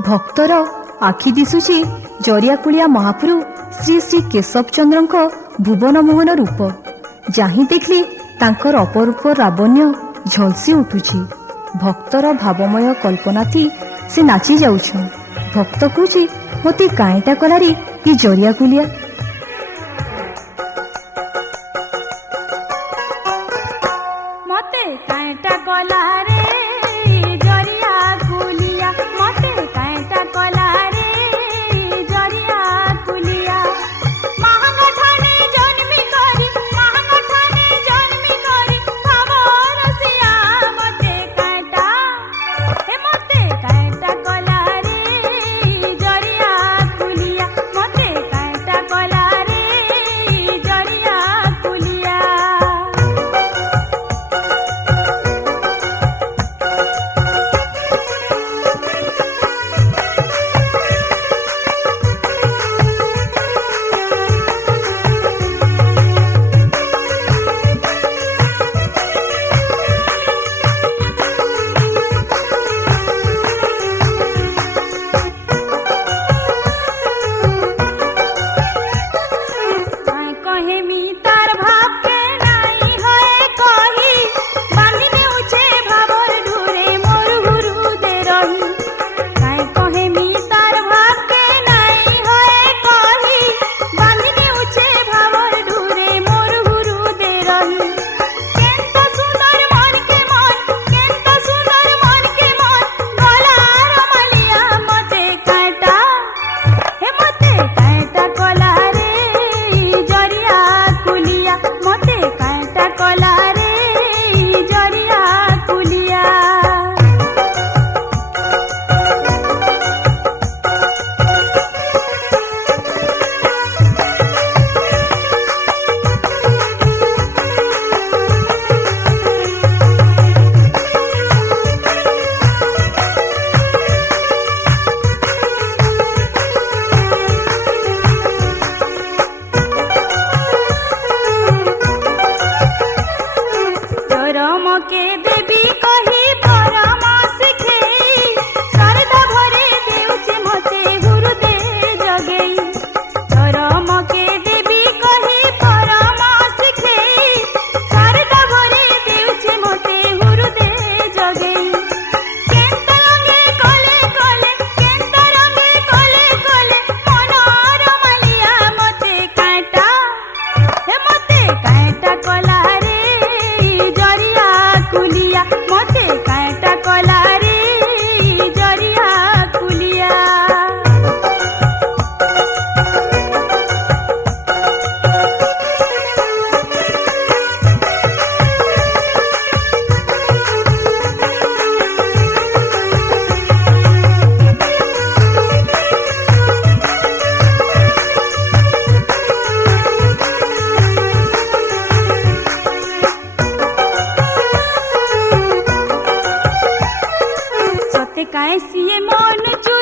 भक्तर आखि दिशुची जरियाकुलिया महाप्रभु श्री श्री केशव चंद्रଙ୍କ भुवन मोहन रूप जाहि देखली तांकर अपरूप लावण्य झलसी उठुछि। भक्तर भावमय कल्पना थी से नाची जाउछ। भक्त कहूछि मते काएटा कलारी ई जरियाकुलिया। मते काएटा कला रे जरिया कुलिया, मते काएटा कला रे जरिया कुलिया। महंगा ठाने जन्मी करी, महंगा ठाने जन्मी करी भावर सिया। मते काएटा कला रे जरिया कुलिया, मते काएटा कला रे जरिया कुलिया। के देवी कही परम शिखेई, शारदा भरे देउचे मते गुरुदे जगेई। धर्म के देवी कही परम शिखेई, शारदा भरे देउचे मते गुरुदे जगेई। केंता रंगे कले कले, केंता रंगे कले कले मनोर मालिया। मते काटा कला रे जरिया कुलिया, मते काएटा कला रे जरिया कुलिया। काए सिए मन चू